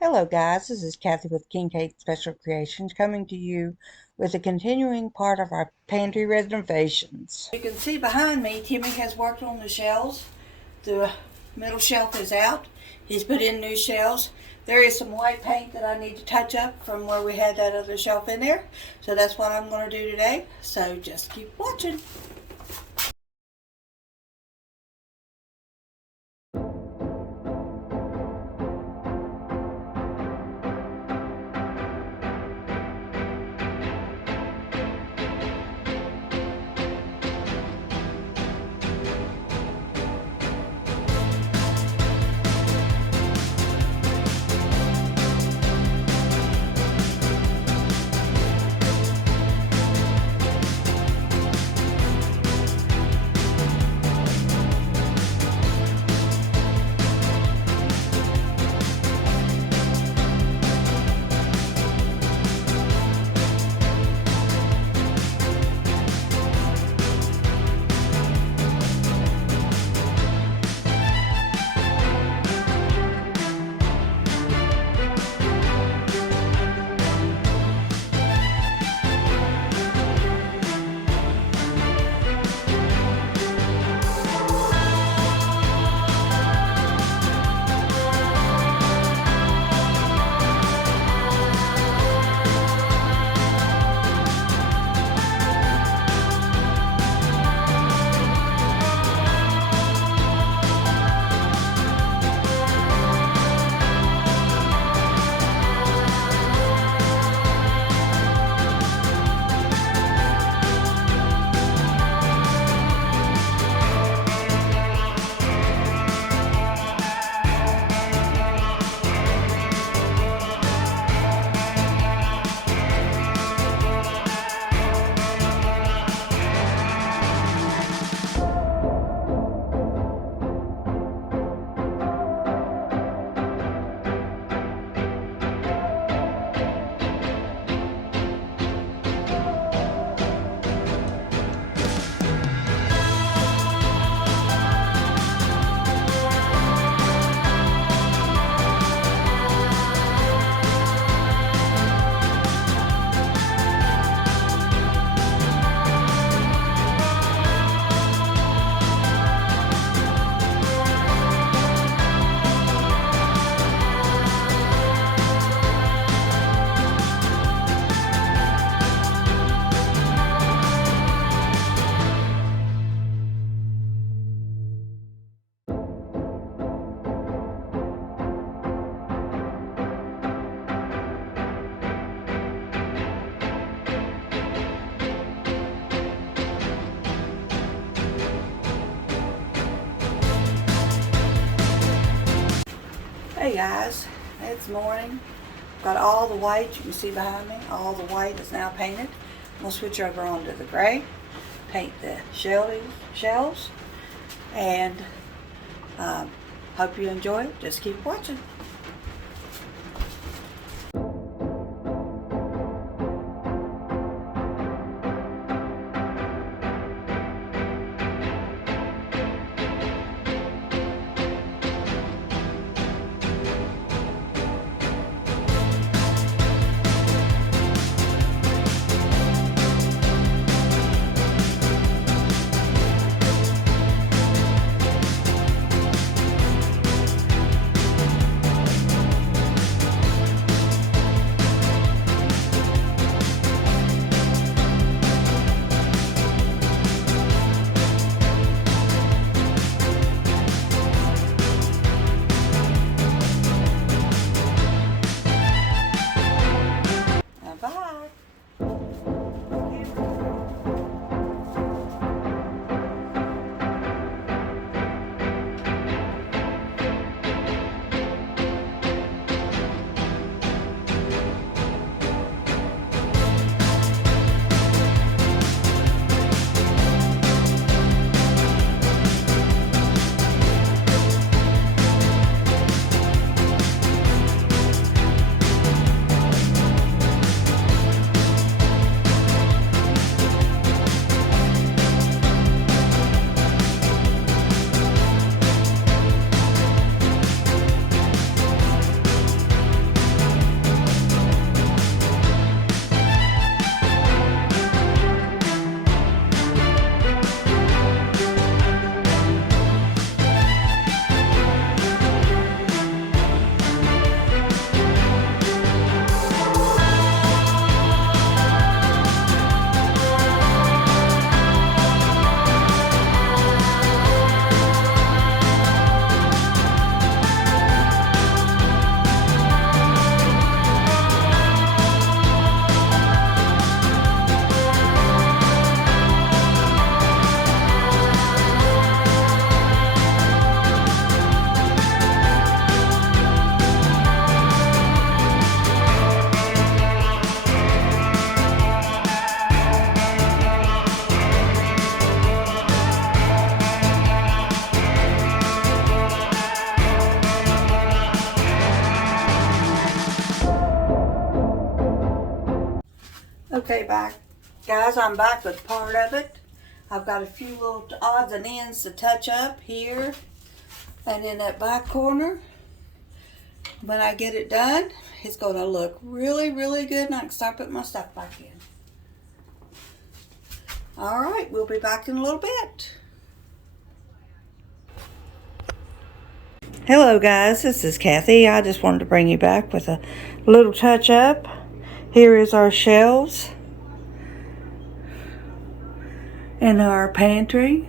Hello guys, this is Kathy with King Kate Special Creations coming to you with a continuing part of our pantry renovations. You can see behind me, Timmy has worked on the shelves. The middle shelf is out. He's put in new shelves. There is some white paint that I need to touch up from where we had that other shelf in there. So that's what I'm going to do today. So just keep watching. Hey guys, it's morning. Got all the white you can see behind me. All the white is now painted. I'm going to switch over onto the gray, paint the shelves, and hope you enjoy it. Just keep watching. Okay, guys, I'm back with part of it. I've got a few little odds and ends to touch up here and in that back corner. When I get it done, it's going to look really, really good, and I can start putting my stuff back in. All right, we'll be back in a little bit. Hello guys, this is Kathy. I just wanted to bring you back with a little touch up. Here is our shelves in our pantry.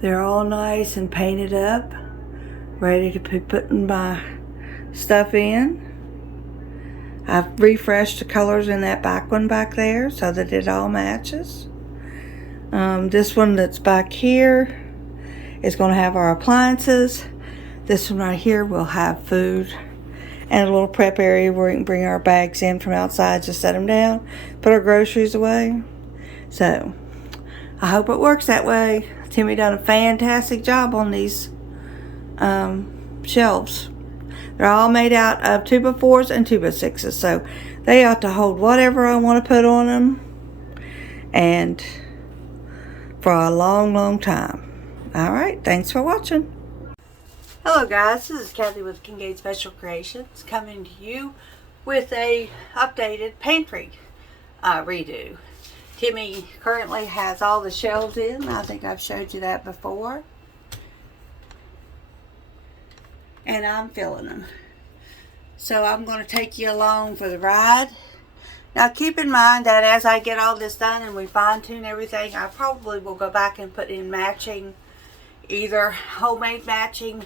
They're all nice and painted up, ready to be putting my stuff in. I've refreshed the colors in that back one back there so that it all matches. This one that's back here is going to have our appliances. This one right here will have food and a little prep area where we can bring our bags in from outside, just set them down, put our groceries away. So I hope it works that way. Timmy done a fantastic job on these shelves. They're all made out of 2x4s and 2x6s, so they ought to hold whatever I want to put on them, and for a long, long time. All right, thanks for watching. Hello guys, this is Kathy with Kincaid Special Creations, coming to you with a updated pantry redo. Timmy currently has all the shelves in. I think I've showed you that before. And I'm filling them. So I'm going to take you along for the ride. Now keep in mind that as I get all this done and we fine tune everything, I probably will go back and put in matching, either homemade matching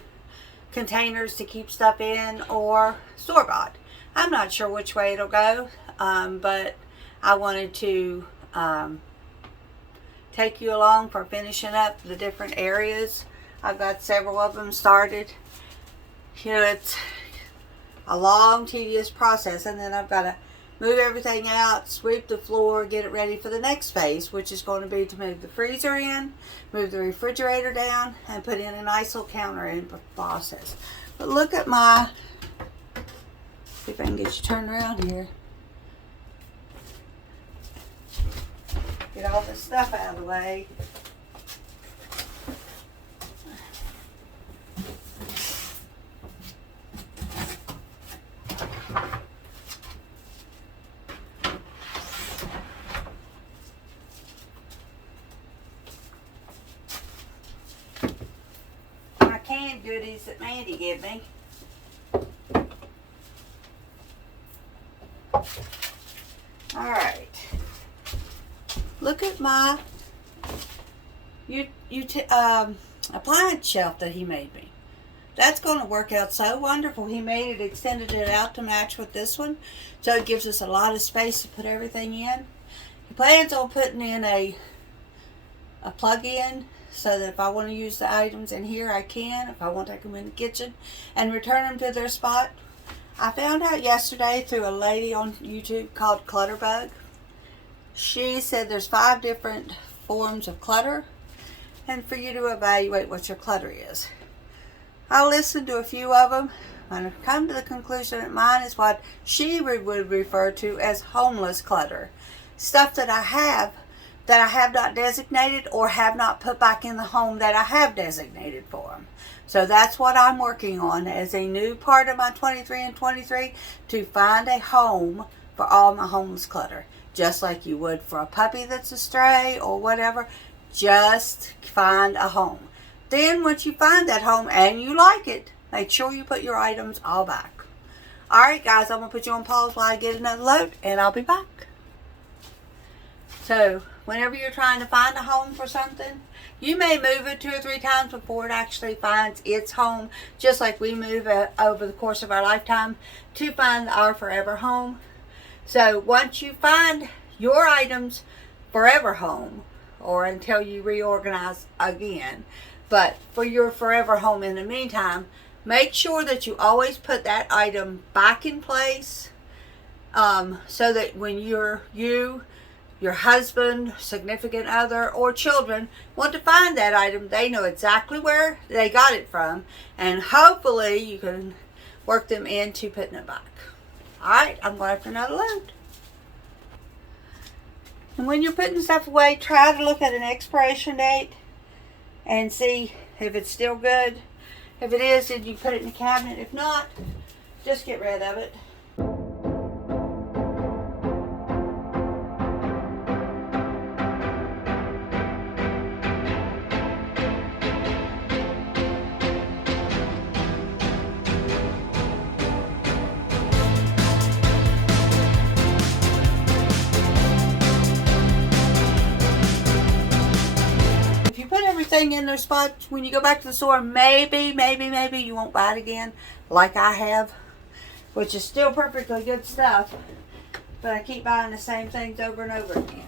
containers to keep stuff in or store-bought. I'm not sure which way it'll go, but I wanted to take you along for finishing up the different areas. I've got several of them started. You know, it's a long, tedious process, and then I've got to move everything out, sweep the floor, get it ready for the next phase, which is going to be to move the freezer in, move the refrigerator down, and put in a nice little counter in process. But look at my, see if I can get you turned around here. Get all this stuff out of the way. Canned goodies that Mandy gave me. Alright. Look at my appliance shelf that he made me. That's going to work out so wonderful. He made it, extended it out to match with this one, so it gives us a lot of space to put everything in. He plans on putting in a plug-in, so that if I want to use the items in here, I can. If I want to take them in the kitchen and return them to their spot. I found out yesterday through a lady on YouTube called Clutterbug. She said there's 5 different forms of clutter, and for you to evaluate what your clutter is. I listened to a few of them and I've come to the conclusion that mine is what she would refer to as homeless clutter. Stuff that I have not designated or have not put back in the home that I have designated for them. So that's what I'm working on as a new part of my 23 and 23, to find a home for all my homeless clutter. Just like you would for a puppy that's a stray or whatever, just find a home. Then once you find that home and you like it, make sure you put your items all back. Alright guys, I'm going to put you on pause while I get another load, and I'll be back. So, whenever you're trying to find a home for something, you may move it 2 or 3 times before it actually finds its home, just like we move over the course of our lifetime to find our forever home. So once you find your items forever home, or until you reorganize again, but for your forever home in the meantime, make sure that you always put that item back in place, so that when your husband, significant other, or children want to find that item, they know exactly where they got it from, and hopefully you can work them into putting it back. Alright, I'm going after another load. And when you're putting stuff away, try to look at an expiration date and see if it's still good. If it is, then you put it in the cabinet. If not, just get rid of it. Everything in their spots when you go back to the store, maybe you won't buy it again like I have, which is still perfectly good stuff, but I keep buying the same things over and over again.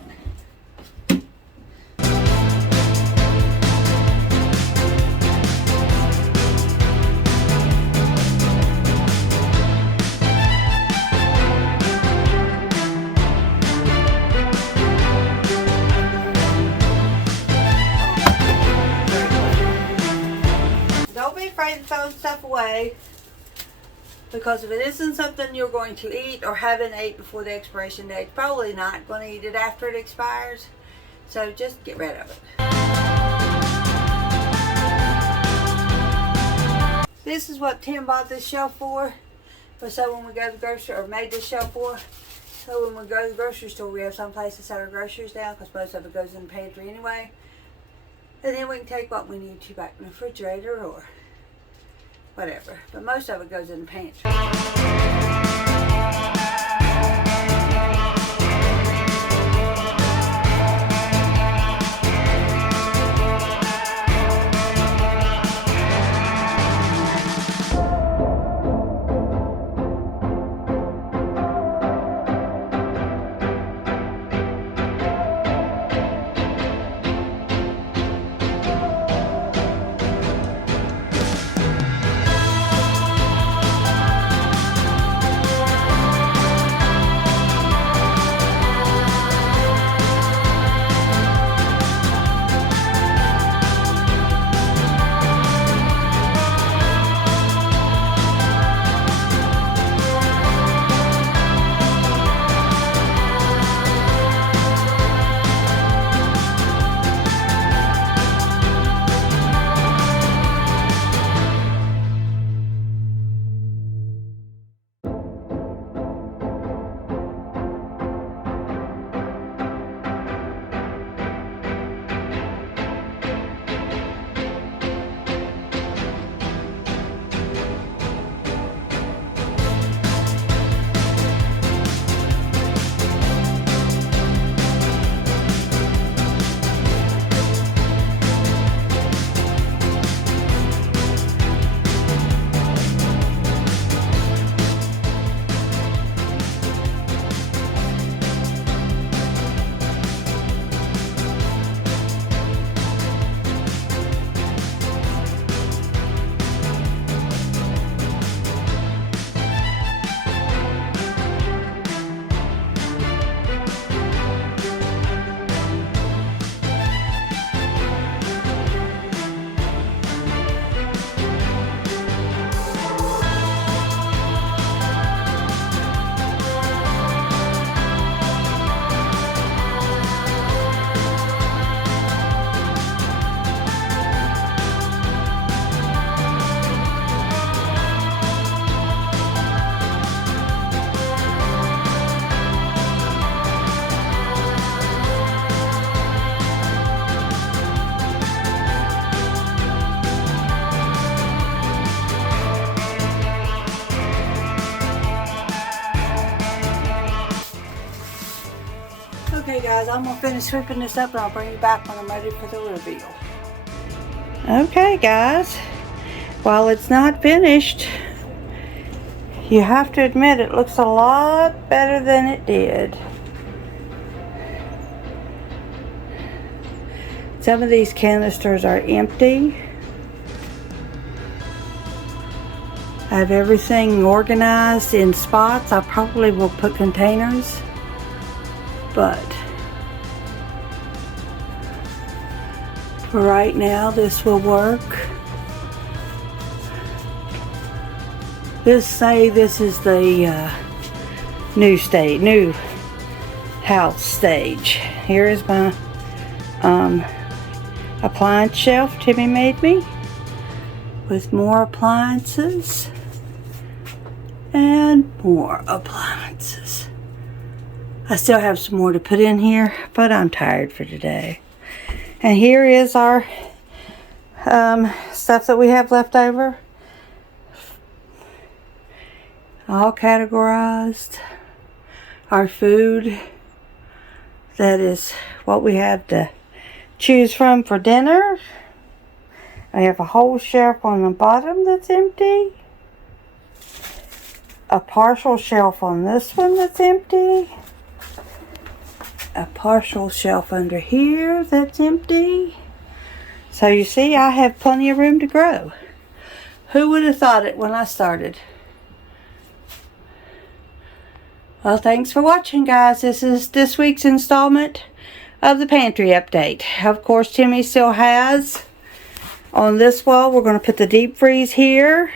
Afraid of throwing stuff away, because if it isn't something you're going to eat or haven't ate before the expiration date, probably not going to eat it after it expires, so just get rid of it. This is what Tim bought this shelf for, so when we go to the grocery, or made this shelf for, so when we go to the grocery store we have some place to set our groceries down, because most of it goes in the pantry anyway, and then we can take what we need to back in the refrigerator or whatever, but most of it goes in the pantry. Okay guys, I'm going to finish sweeping this up and I'll bring you back when I'm ready for the reveal. Okay guys, while it's not finished, you have to admit it looks a lot better than it did. Some of these canisters are empty. I have everything organized in spots. I probably will put containers, but for right now this will work. This is the new house stage. Here is my appliance shelf Timmy made me with more appliances and more appliances. I still have some more to put in here, but I'm tired for today. And here is our stuff that we have left over, all categorized. Our food, that is what we have to choose from for dinner. I have a whole shelf on the bottom that's empty, a partial shelf on this one that's empty, a partial shelf under here that's empty. So you see, I have plenty of room to grow. Who would have thought it when I started? Well, thanks for watching, guys. This is this week's installment of the pantry update. Of course, Timmy still has, on this wall, we're going to put the deep freeze here,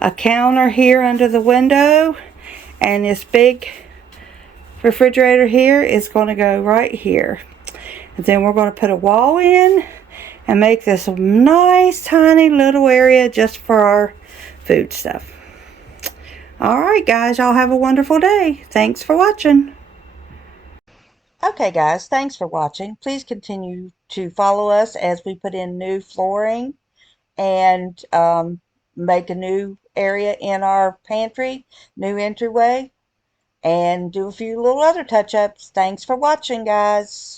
a counter here under the window, and this big refrigerator here is going to go right here. And then we're going to put a wall in and make this a nice tiny little area just for our food stuff. Alright guys, y'all have a wonderful day. Thanks for watching. Okay guys, thanks for watching. Please continue to follow us as we put in new flooring and make a new area in our pantry, new entryway, and do a few little other touch-ups. Thanks for watching, guys.